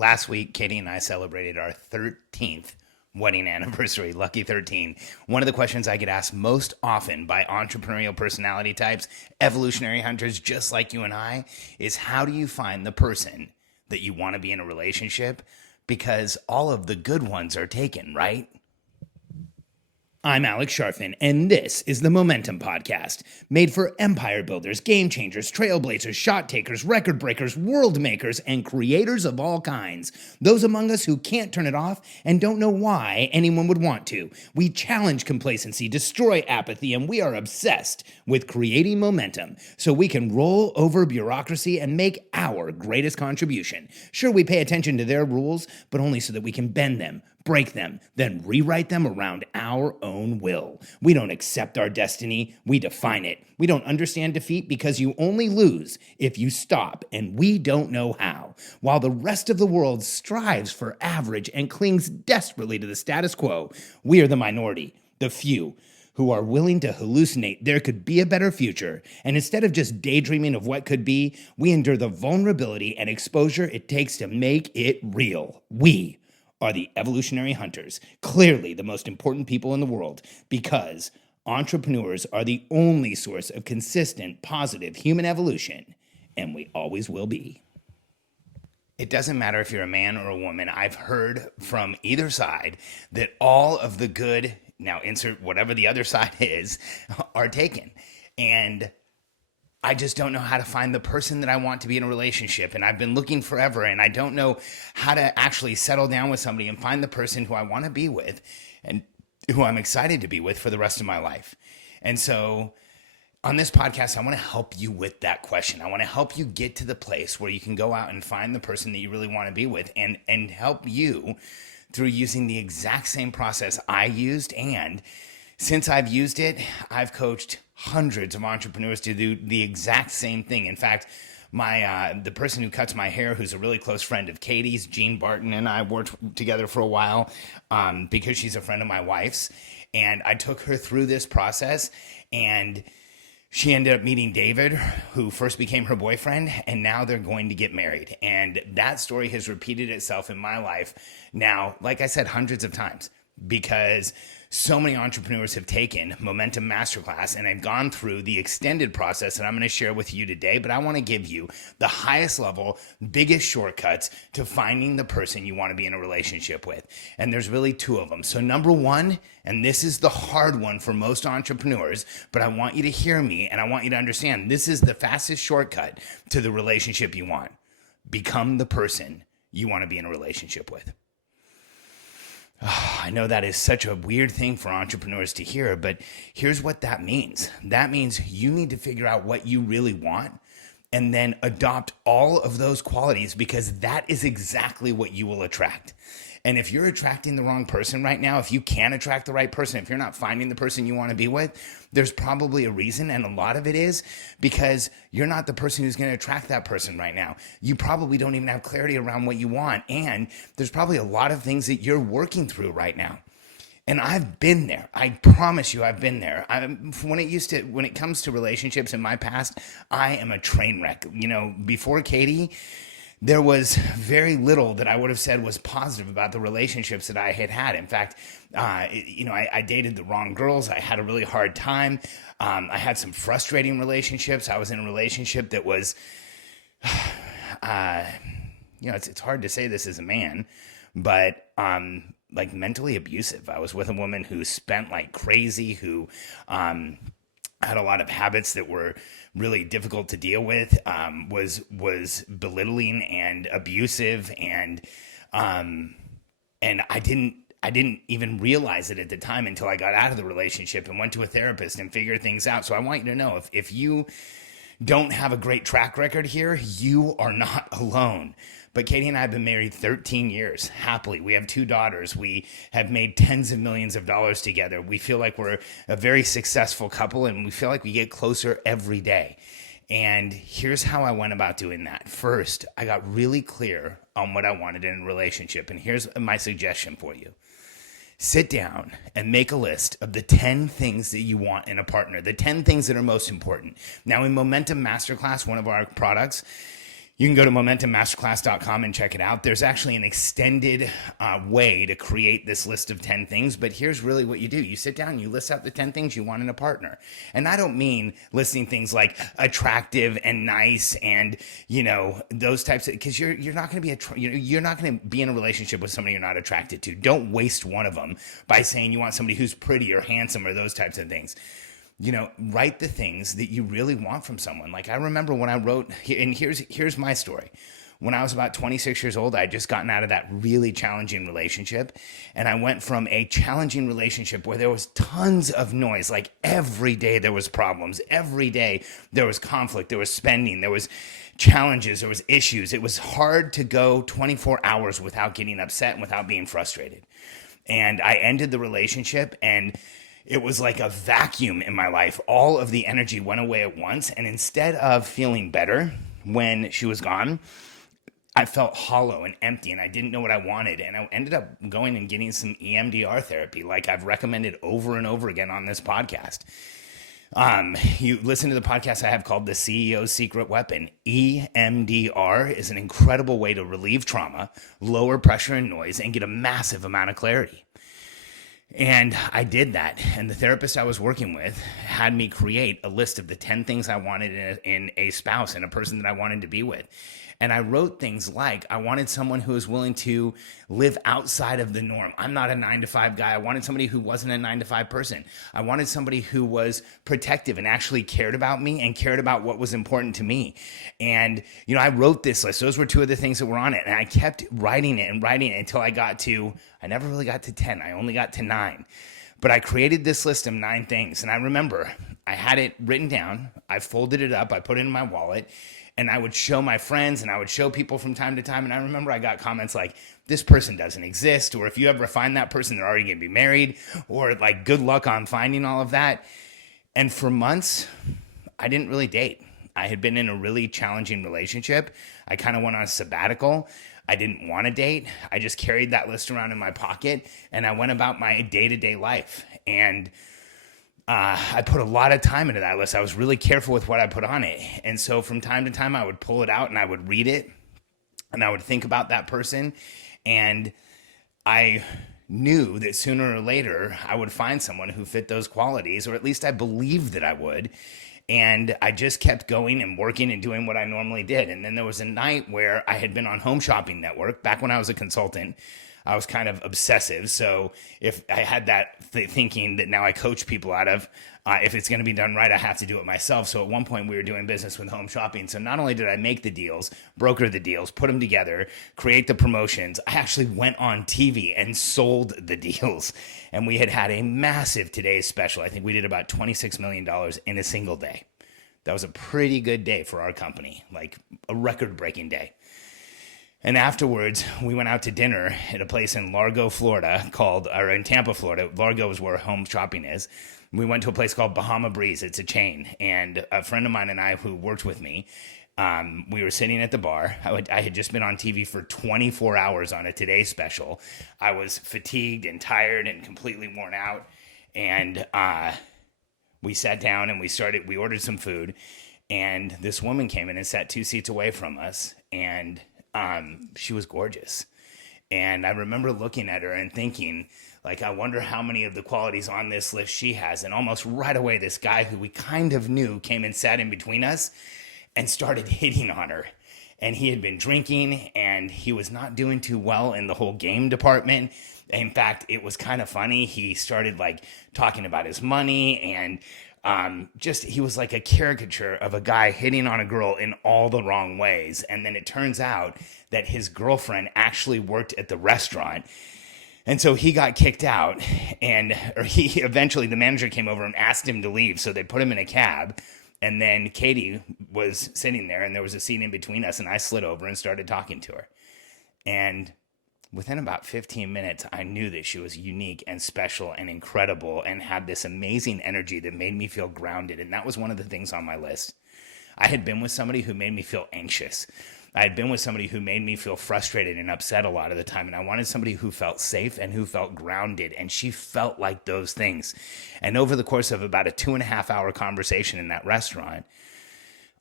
last week, Katie and I celebrated our 13th wedding anniversary. Lucky 13. One of the questions I get asked most often by entrepreneurial personality types, evolutionary hunters just like you and I, is how do you find the person that you want to be in a relationship? Because all of the good ones are taken, right? I'm Alex Sharfin, and this is the Momentum Podcast, made for empire builders, game changers, trailblazers, shot takers, record breakers, world makers, and creators of all kinds. Those among us who can't turn it off and don't know why anyone would want to. We challenge complacency, destroy apathy, and we are obsessed with creating momentum so we can roll over bureaucracy and make our greatest contribution. Sure, we pay attention to their rules, but only so that we can bend them, break them, then rewrite them around our own will. We don't accept our destiny, we define it. We don't understand defeat because you only lose if you stop, and we don't know how. While the rest of the world strives for average and clings desperately to the status quo, we are the minority, the few, who are willing to hallucinate there could be a better future, and instead of just daydreaming of what could be, we endure the vulnerability and exposure it takes to make it real. We are the evolutionary hunters, clearly the most important people in the world, because entrepreneurs are the only source of consistent, positive human evolution, and we always will be. It doesn't matter if you're a man or a woman. I've heard from either side that all of the good, now insert whatever the other side is, are taken. And I just don't know how to find the person that I want to be in a relationship. And I've been looking forever, and I don't know how to actually settle down with somebody and find the person who I want to be with and who I'm excited to be with for the rest of my life. And so on this podcast, I want to help you with that question. I want to help you get to the place where you can go out and find the person that you really want to be with, and help you through using the exact same process I used. And since I've used it, I've coached hundreds of entrepreneurs to do the exact same thing. In fact, the person who cuts my hair, who's a really close friend of Katie's, Jean Barton, and I worked together for a while because she's a friend of my wife's. And I took her through this process, and she ended up meeting David, who first became her boyfriend, and now they're going to get married. And that story has repeated itself in my life now, like I said, hundreds of times, because so many entrepreneurs have taken Momentum Masterclass and have gone through the extended process that I'm going to share with you today. But I want to give you the highest level, biggest shortcuts to finding the person you want to be in a relationship with. And there's really two of them. So number one, and this is the hard one for most entrepreneurs, but I want you to hear me and I want you to understand this is the fastest shortcut to the relationship you want. Become the person you want to be in a relationship with. I know that is such a weird thing for entrepreneurs to hear, but here's what that means. That means you need to figure out what you really want and then adopt all of those qualities, because that is exactly what you will attract. And if you're attracting the wrong person right now, if you can't attract the right person, if you're not finding the person you want to be with, there's probably a reason. And a lot of it is because you're not the person who's going to attract that person right now. You probably don't even have clarity around what you want. And there's probably a lot of things that you're working through right now. And I've been there. I promise you I've been there. When it comes to relationships in my past, I am a train wreck. You know, before Katie, there was very little that I would have said was positive about the relationships that I had had. In fact, I dated the wrong girls. I had a really hard time. I had some frustrating relationships. I was in a relationship that was, it's hard to say this as a man, but like mentally abusive. I was with a woman who spent like crazy, who had a lot of habits that were really difficult to deal with, was belittling and abusive, and I didn't even realize it at the time until I got out of the relationship and went to a therapist and figured things out. So I want you to know, if you don't have a great track record here, you are not alone. But Katie and I have been married 13 years, happily. We have 2 daughters. We have made tens of millions of dollars together. We feel like we're a very successful couple, and we feel like we get closer every day. And here's how I went about doing that. First, I got really clear on what I wanted in a relationship. And here's my suggestion for you. Sit down and make a list of the 10 things that you want in a partner, the 10 things that are most important. Now, in Momentum Masterclass, one of our products, You can go to momentummasterclass.com and check it out. There's actually an extended way to create this list of 10 things, but here's really what you do. You sit down and you list out the 10 things you want in a partner. And I don't mean listing things like attractive and nice and, those types of, because you're not going to be you're not going to be in a relationship with somebody you're not attracted to. Don't waste one of them by saying you want somebody who's pretty or handsome or those types of things. Write the things that you really want from someone. Like I remember when I wrote, and here's my story. When I was about 26 years old, I had just gotten out of that really challenging relationship. And I went from a challenging relationship where there was tons of noise. Like every day there was problems. Every day there was conflict. There was spending. There was challenges. There was issues. It was hard to go 24 hours without getting upset and without being frustrated. And I ended the relationship, and it was like a vacuum in my life. All of the energy went away at once. And instead of feeling better when she was gone, I felt hollow and empty, and I didn't know what I wanted. And I ended up going and getting some EMDR therapy, like I've recommended over and over again on this podcast. You listen to the podcast I have called The CEO's Secret Weapon. EMDR is an incredible way to relieve trauma, lower pressure and noise, and get a massive amount of clarity. And I did that. And the therapist I was working with had me create a list of the 10 things I wanted in a spouse and a person that I wanted to be with. And I wrote things like, I wanted someone who was willing to live outside of the norm. I'm not a 9-to-5 guy. I wanted somebody who wasn't a 9-to-5 person. I wanted somebody who was protective and actually cared about me and cared about what was important to me. And, I wrote this list. Those were two of the things that were on it. And I kept writing it until I never really got to 10. I only got to 9. But I created this list of 9 things. And I remember I had it written down. I folded it up. I put it in my wallet. And I would show my friends and I would show people from time to time. And I remember I got comments like, this person doesn't exist. Or if you ever find that person, they're already going to be married. Or like, good luck on finding all of that. And for months, I didn't really date. I had been in a really challenging relationship. I kind of went on a sabbatical. I didn't want to date. I just carried that list around in my pocket. And I went about my day-to-day life. And I put a lot of time into that list. I was really careful with what I put on it. And so from time to time, I would pull it out and I would read it and I would think about that person. And I knew that sooner or later, I would find someone who fit those qualities, or at least I believed that I would. And I just kept going and working and doing what I normally did. And then there was a night where I had been on Home Shopping Network back when I was a consultant. I was kind of obsessive. So if I had that thinking that now I coach people out of, if it's going to be done right, I have to do it myself. So at one point we were doing business with Home Shopping. So not only did I make the deals, broker the deals, put them together, create the promotions, I actually went on TV and sold the deals. And we had a massive Today's Special. I think we did about $26 million in a single day. That was a pretty good day for our company, like a record-breaking day. And afterwards, we went out to dinner at a place in Largo, Florida in Tampa, Florida. Largo is where Home Shopping is. We went to a place called Bahama Breeze. It's a chain. And a friend of mine and I who worked with me, we were sitting at the bar. I had just been on TV for 24 hours on a Today Special. I was fatigued and tired and completely worn out. And we sat down and we ordered some food. And this woman came in and sat 2 seats away from us. And she was gorgeous. And I remember looking at her and thinking, like, I wonder how many of the qualities on this list she has. And almost right away, this guy who we kind of knew came and sat in between us and started hitting on her. And he had been drinking and he was not doing too well in the whole game department. In fact, it was kind of funny. He started like talking about his money and he was like a caricature of a guy hitting on a girl in all the wrong ways. And then it turns out that his girlfriend actually worked at the restaurant. And so he got kicked out eventually the manager came over and asked him to leave. So they put him in a cab. And then Katie was sitting there and there was a seat in between us and I slid over and started talking to her. And within about 15 minutes, I knew that she was unique and special and incredible and had this amazing energy that made me feel grounded. And that was one of the things on my list. I had been with somebody who made me feel anxious. I had been with somebody who made me feel frustrated and upset a lot of the time. And I wanted somebody who felt safe and who felt grounded. And she felt like those things. And over the course of about a 2.5-hour conversation in that restaurant,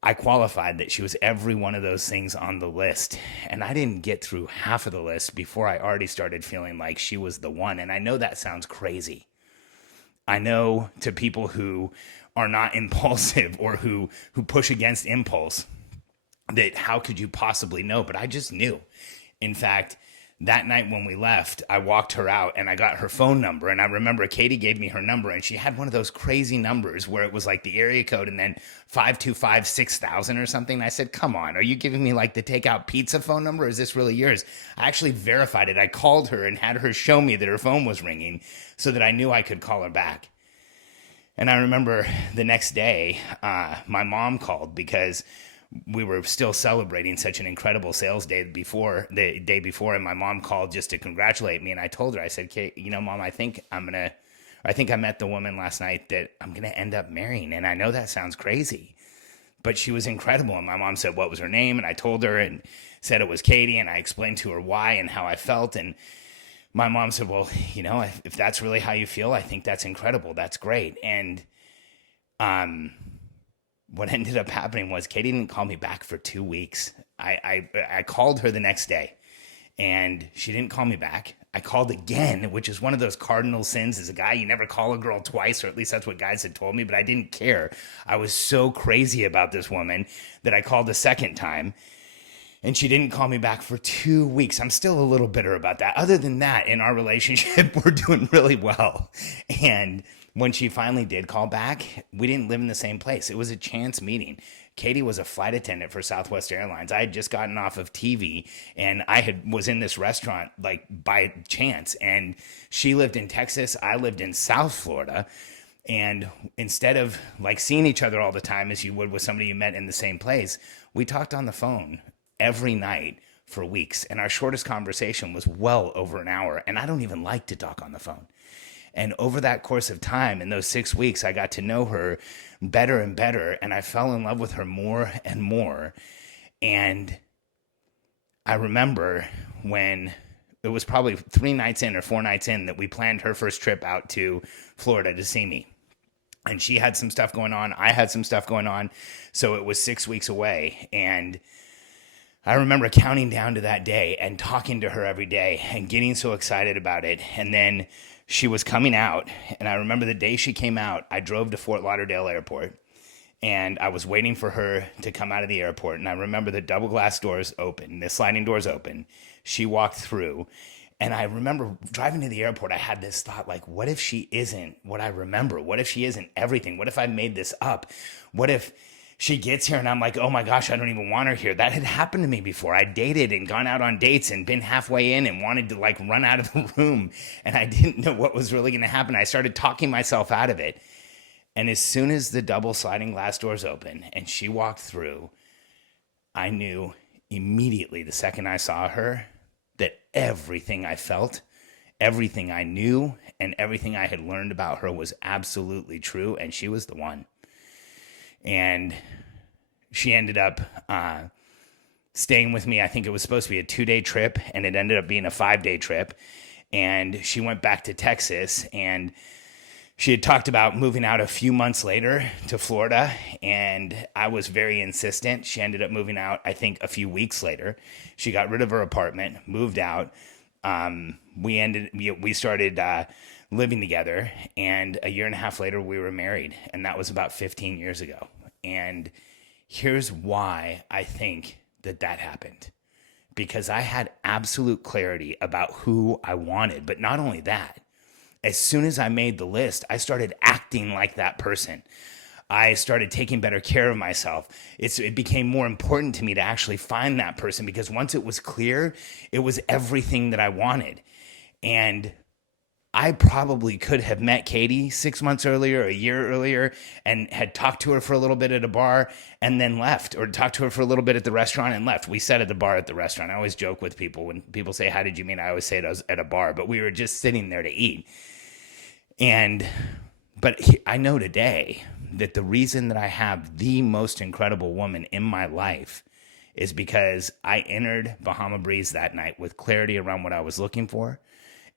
I qualified that she was every one of those things on the list. And I didn't get through half of the list before I already started feeling like she was the one. And I know that sounds crazy. I know to people who are not impulsive or who push against impulse that how could you possibly know? But I just knew. In fact, that night when we left, I walked her out and I got her phone number. And I remember Katie gave me her number and she had one of those crazy numbers where it was like the area code and then 525-6000 or something. And I said, come on, are you giving me like the takeout pizza phone number? Or is this really yours? I actually verified it. I called her and had her show me that her phone was ringing so that I knew I could call her back. And I remember the next day, my mom called because we were still celebrating such an incredible sales day before the day before. And my mom called just to congratulate me. And I told her, I said, Kate, you know, Mom, I think I met the woman last night that I'm going to end up marrying. And I know that sounds crazy, but she was incredible. And my mom said, what was her name? And I told her and said it was Katie. And I explained to her why and how I felt. And my mom said, well, you know, if that's really how you feel, I think that's incredible. That's great. And, what ended up happening was Katie didn't call me back for 2 weeks. I called her the next day and she didn't call me back. I called again, which is one of those cardinal sins as a guy. You never call a girl twice, or at least that's what guys had told me, but I didn't care. I was so crazy about this woman that I called a second time and she didn't call me back for 2 weeks. I'm still a little bitter about that. Other than that, in our relationship, we're doing really well. And when she finally did call back, we didn't live in the same place. It was a chance meeting. Katie was a flight attendant for Southwest Airlines. I had just gotten off of TV and was in this restaurant like by chance. And she lived in Texas. I lived in South Florida. And instead of like seeing each other all the time as you would with somebody you met in the same place, we talked on the phone every night for weeks. And our shortest conversation was well over an hour. And I don't even like to talk on the phone. And over that course of time, in those 6 weeks, I got to know her better and better. And I fell in love with her more and more. And I remember when it was probably 3 nights in or 4 nights in that we planned her first trip out to Florida to see me. And she had some stuff going on. I had some stuff going on. So it was 6 weeks away. And I remember counting down to that day and talking to her every day and getting so excited about it. And then she was coming out, and I remember the day she came out, I drove to Fort Lauderdale Airport, and I was waiting for her to come out of the airport, and I remember the double glass doors open, the sliding doors open. She walked through, and I remember driving to the airport, I had this thought, like, what if she isn't what I remember? What if she isn't everything? What if I made this up? What if she gets here and I'm like, oh my gosh, I don't even want her here. That had happened to me before. I dated and gone out on dates and been halfway in and wanted to like run out of the room. And I didn't know what was really going to happen. I started talking myself out of it. And as soon as the double sliding glass doors open and she walked through, I knew immediately the second I saw her that everything I felt, everything I knew, and everything I had learned about her was absolutely true. And she was the one. And she ended up staying with me. I think it was supposed to be a 2-day trip, and it ended up being a 5-day trip. And she went back to Texas, and she had talked about moving out a few months later to Florida, and I was very insistent. She ended up moving out, I think, a few weeks later. She got rid of her apartment, moved out. We started living together, and a year and a half later we were married, and that was about 15 years ago. And here's why I think that happened, because I had absolute clarity about who I wanted. But not only that, as soon as I made the list, I started acting like that person. I started taking better care of myself. It became more important to me to actually find that person, because once it was clear, it was everything that I wanted. And I probably could have met Katie 6 months earlier, a year earlier, and had talked to her for a little bit at a bar and then left, or talked to her for a little bit at the restaurant and left. We sat at the bar at the restaurant. I always joke with people when people say, how did you meet? I always say it was at a bar, but we were just sitting there to eat. But I know today that the reason that I have the most incredible woman in my life is because I entered Bahama Breeze that night with clarity around what I was looking for.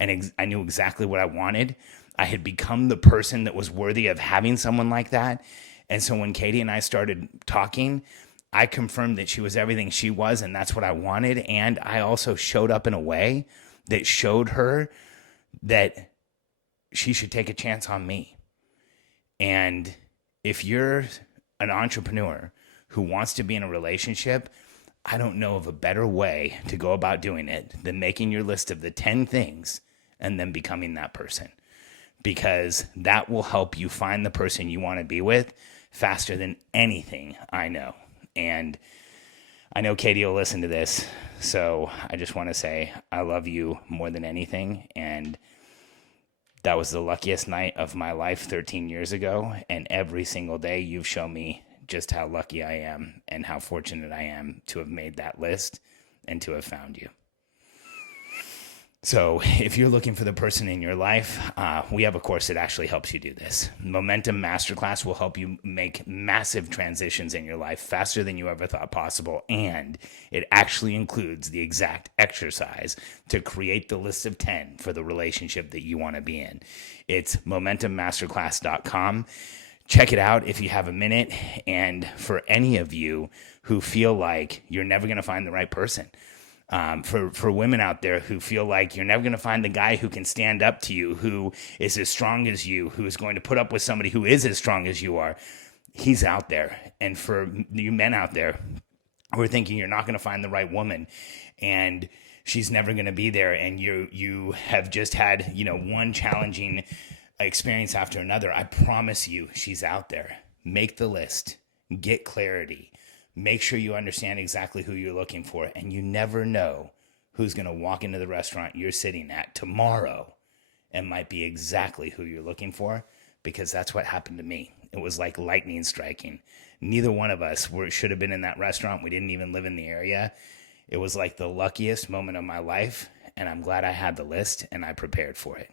And I knew exactly what I wanted. I had become the person that was worthy of having someone like that. And so when Katie and I started talking, I confirmed that she was everything she was, and that's what I wanted. And I also showed up in a way that showed her that she should take a chance on me. And if you're an entrepreneur who wants to be in a relationship, I don't know of a better way to go about doing it than making your list of the 10 things and then becoming that person. Because that will help you find the person you want to be with faster than anything I know. And I know Katie will listen to this, so I just want to say I love you more than anything. And that was the luckiest night of my life 13 years ago. And every single day you've shown me just how lucky I am and how fortunate I am to have made that list and to have found you. So if you're looking for the person in your life, we have a course that actually helps you do this. Momentum Masterclass will help you make massive transitions in your life faster than you ever thought possible. And it actually includes the exact exercise to create the list of 10 for the relationship that you want to be in. It's momentummasterclass.com. Check it out if you have a minute. And for any of you who feel like you're never going to find the right person, for women out there who feel like you're never going to find the guy who can stand up to you, who is as strong as you, who is going to put up with somebody who is as strong as you are, he's out there. And for you men out there who are thinking you're not going to find the right woman and she's never going to be there, and you have just had, one challenging experience after another, I promise you she's out there. Make the list, get clarity. Make sure you understand exactly who you're looking for, and you never know who's going to walk into the restaurant you're sitting at tomorrow and might be exactly who you're looking for, because that's what happened to me. It was like lightning striking. Neither one of us should have been in that restaurant. We didn't even live in the area. It was like the luckiest moment of my life, and I'm glad I had the list and I prepared for it.